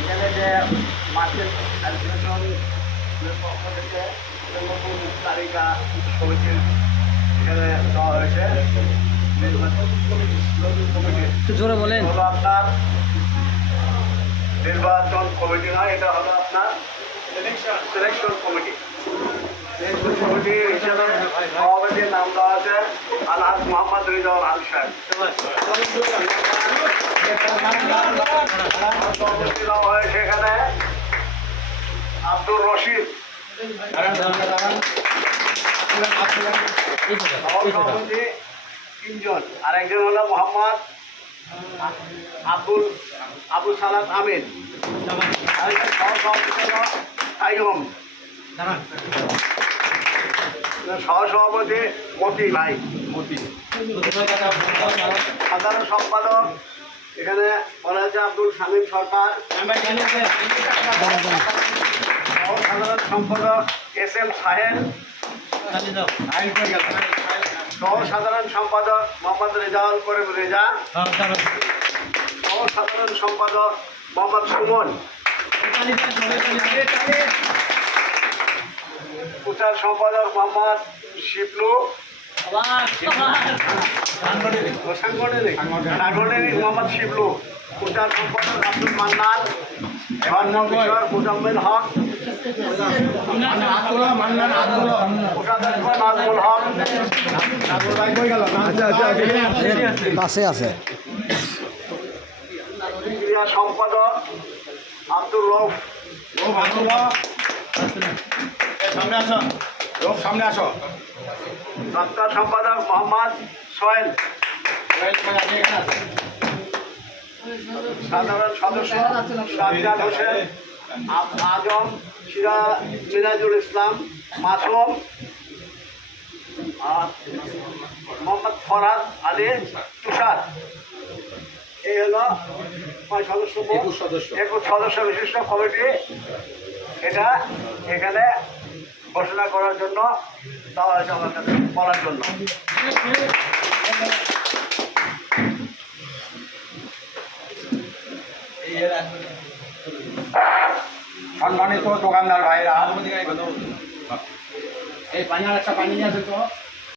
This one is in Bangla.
এখানে যে মার্কেট অ্যাসোসিয়েশনের পক্ষ থেকে নতুন তালিকা কমিটির এখানে দেওয়া হয়েছে। একটু জোরে বলেন। হলো আপনার নির্বাচন কমিটি নয়, এটা হলো আপনার সিলেকশন কমিটি। সিলেকশন কমিটি হিসেবে সভাপতির নাম দেওয়া আছে আলহাজ মোহাম্মদ রিজাউল আল সাহেব। সভাপতি দেওয়া হয় সেখানে আব্দুর রশিদ। সভাপতি তিনজন, আর একজন হলো মোহাম্মদ আবু সালাত আমিন, আরেকজন সহসভাপতি হলো কাইয়ুম, সহসভাপতি মতি ভাই মতি। সাধারণ সম্পাদক এখানে বলা হয়েছে আব্দুল শামীম সরকার। সাধারণ সম্পাদক এস এম সাহেব। সহ সাধারণ সম্পাদক মোহাম্মদ রেজাউল করিম রেজা। সহ সাধারণ সম্পাদক মোহাম্মদ সুমন। প্রচার সম্পাদক মোহাম্মদ শিবলু। সাংগঠনিক মোহাম্মদ শিবলু। প্রচার সম্পাদক আব্দুল মান্নান। মুজাম্মেল হক। নাজমুল হক পাশে আছে। ক্রীড়া সম্পাদক আব্দুর রউফ। সামনে আসো। সত্তা সম্পাদক মোহাম্মদ সোহেল। সাধারণ সদস্য সাজ্জাদ হোসেন, আজম, সিরাজুল ইসলাম, মাসুম, আর মোহাম্মদ ফরহাদ আলী, তুষার। এই হলো 21 সদস্য বিশিষ্ট কমিটি। এটা এখানে ঘোষণা করার জন্য দেওয়া হয়েছে আমার কাছে বলার জন্য। সম্মানিত দোকানদার ভাইরা, এই পানি আর একটা পানি নিয়ে আসে তো।